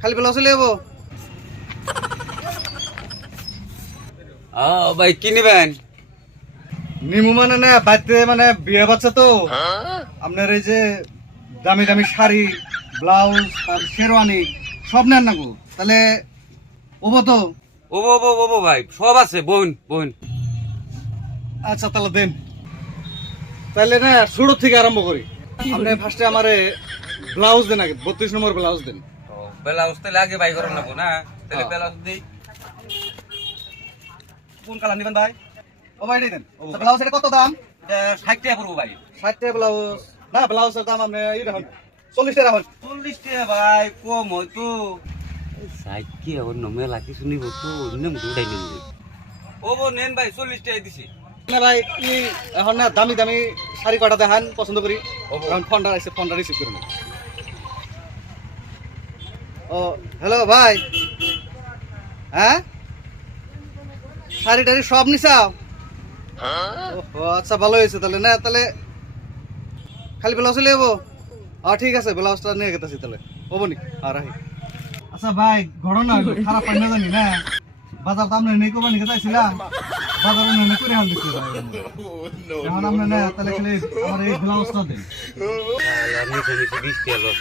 খালি blouse Livo. ভাই কি নিবেন? নিমু মানে না বাড়িতে মানে বিয়ে বাচ্চা তো আপনার এই যে দামি দামি শাড়ি ব্লাউজ আর শেরওয়ানি সব নেন না গো, তাহলে ওবো তো? ওবো ভাই সব আছে, বোন বোন। আচ্ছা তাহলে দেন, তাহলে না শুরু থেকে আরম্ভ করি। আপনি ফার্স্টে আমারে ব্লাউজ দেন, আগে 32 নম্বর ব্লাউজ দেন। ব্লাউজ তাহলে আগে ভাই করে নেবো না, তাহলে ব্লাউজ দিই। কোন কালার নিবেন ভাই? ও ভাই দেন। ব্লাউজ এটা কত দাম? 60 টাকা পড়বো ভাই। 60 টাকা ব্লাউজ? না ব্লাউজের দাম আপনি এই দেখুন 40 টাকা রাখুন। 40 টাকা ভাই কম হয়তো। 60 টাকা অন্য মেলা কিছু নিব তো, নেম উঠাই নেব। ওবো নেন ভাই, 40 টাকা দিছি। না ভাই ই এখন না দামি দামি শাড়ি কটা দেখান পছন্দ করি। এখন ফোনটা আছে, ফোনটা রিসিভ করে নিন। ও হ্যালো ভাই, হ্যাঁ শাড়ি টাড়ি সব নিছাও? ও আচ্ছা ভালো হয়েছে তাহলে। না তাহলে খালি ব্লাউজ লেবো? ঠিক আছে ব্লাউজটা নিয়ে গেতেছি তাহলে। ওবনি আর রাখি। আচ্ছা ভাই ঘটনা হইলো খারাপ পাই না জানি না, বাজার তো আমরা নেই কোবানি চাইছিলাম, বাজার নেই করে হাল দিচ্ছি ভাই। এখন আমরা না তাহলে খালি আমার এই ব্লাউজটা দেন। নিচে 20 টাকা লস।